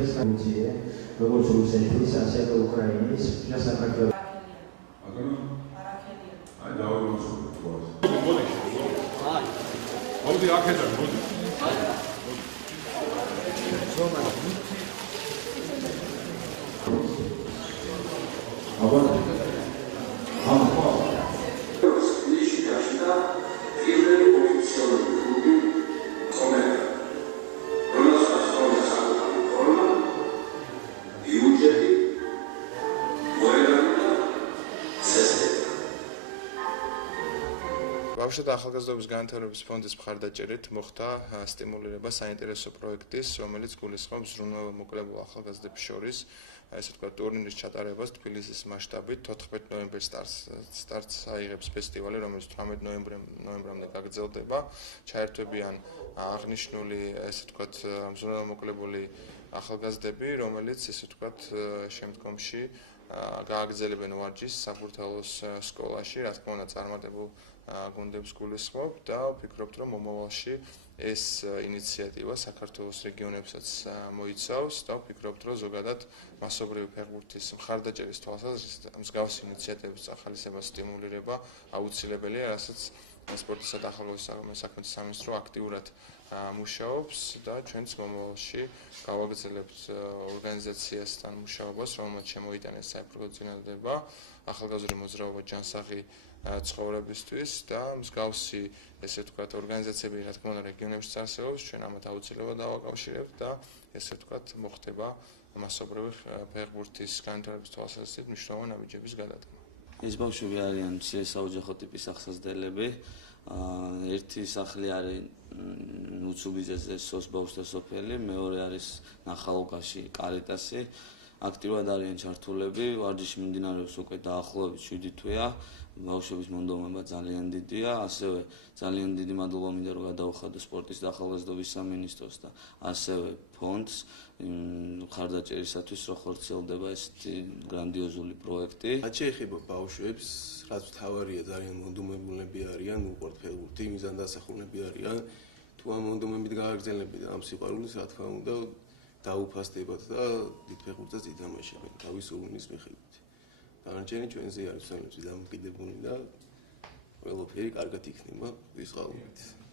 ეს გამოიწვია როგორც რუსეთის, ასევე უკრაინის და საქართველოს. აი დავუმოწმო. მოდი აქედან მოდი. ბავშვთა ახალგაზრდობის განვითარების ფონდის მხარდაჭერით მოხდა სტიმულირება საინტერესო პროექტის, რომელიც გულისხმობს ზრუნვა-მოკლებულ ახალგაზრდებს შორის, ესე ვთქვათ, ტურნირის ჩატარებას თბილისის მასშტაბით 14 ნოემბერს სტარტს აიღებს ფესტივალი, რომელიც 18 ნოემბრამდე გაგრძელდება. ჩაერთვებიან აღნიშნული, ესე ვთქვათ, ზრუნვა-მოკლებული ახალგაზრდები, რომელიც ესე ვთქვათ, შემდგომში გააგრძელებენ ვარჯიშს საბურთალოს სკოლაში, რა თქმა უნდა, წარმატებულ გუნდებს გულისხმობ და ვფიქრობთ, რომ მომავალში ეს ინიციატივა საქართველოს რეგიონებსაც მოიცავს და ვფიქრობთ, რომ ზოგადად მასობრივი ფეხბურთის მხარდაჭერის თვალსაზრისით მსგავსი ინიციატივების ახალისება, სტიმულირება აუცილებელია, რასაც სპორტისა და ახალგაზრდობის საქმეთა სამინისტრო აქტიურად მუშაობს და ჩვენც მომავალში გავაგრძელებთ ორგანიზაციასთან მუშაობას, რომელმაც შემოიტანეს საერთო წინადადება ახალგაზრდული მოძრაობა ჯანსაღი ცხოვრებისთვის და მსგავსი, ესე ვთქვათ, ორგანიზაციები, რა თქმა უნდა, რეგიონებში არსებობს, ჩვენ ამათ აუცილებლად დავაკავშირებთ და ესე ვთქვათ, მოხდება მასობრივი ფეხბურთის განვითარების თვალსაზრისით მნიშვნელოვანი ნაბიჯების გადადგმა. ეს ბავშვები არიან საოჯახო ტიპის ახსაზრდელები. ერთი სახლი არის უცუბიძეზე სოს ბავშვთა სოფელი, მეორე არის ნახალუკაში კარიტასი. აქტიურად არიან ჩართულები, ვარჯიში მიმდინარეობს უკვე დაახლოებით 7 თვეა. ბავშვების მონდომება ძალიან დიდია, ასევე ძალიან დიდი მადლობა მინდა რომ გადავუხადო სპორტის და ახალგაზრდობის სამინისტროს და ასევე ფონდს მხარდაჭერისათვის, რომ ხორციელდება ესეთი გრანდიოზული პროექტი. რაც შეეხება ბავშვებს, რაც მთავარია, ძალიან მონდომებულები არიან, უყვართ ფეხბურთი, მიზანდასახულები არიან. თუ ამ მონდომებით გააგრძელებენ ამ სიყვარულს, რა თქმა უნდა, დაუფასდებათ და დიდ ფეხბურთს ითამაშებენ თავის სურვილის მიხედვით. დანარჩენი ჩვენზე არის, სამწუხაროდ დამოკიდებული და ყველაფერი კარგად იქნება, ვისყავლით.